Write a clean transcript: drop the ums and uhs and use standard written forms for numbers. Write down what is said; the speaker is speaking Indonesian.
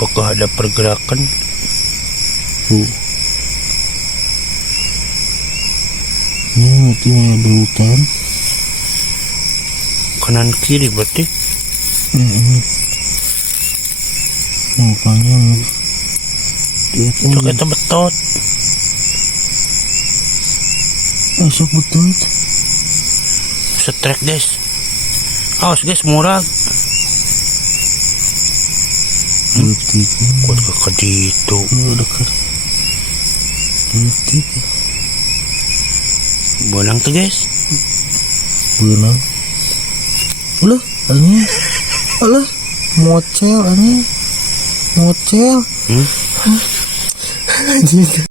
Apakah ada pergerakan? Ini mati maya berhutan. Kanan kiri berarti. Makanya dia Itu kita betot. esok betul. Setrek guys. Awas guys, murag. Kuat kakak dito. Dekat. Detik. Bonang tuh guys. Benang. Ulah, anjing. Alah, mocel anjing. Mocel. Anjing.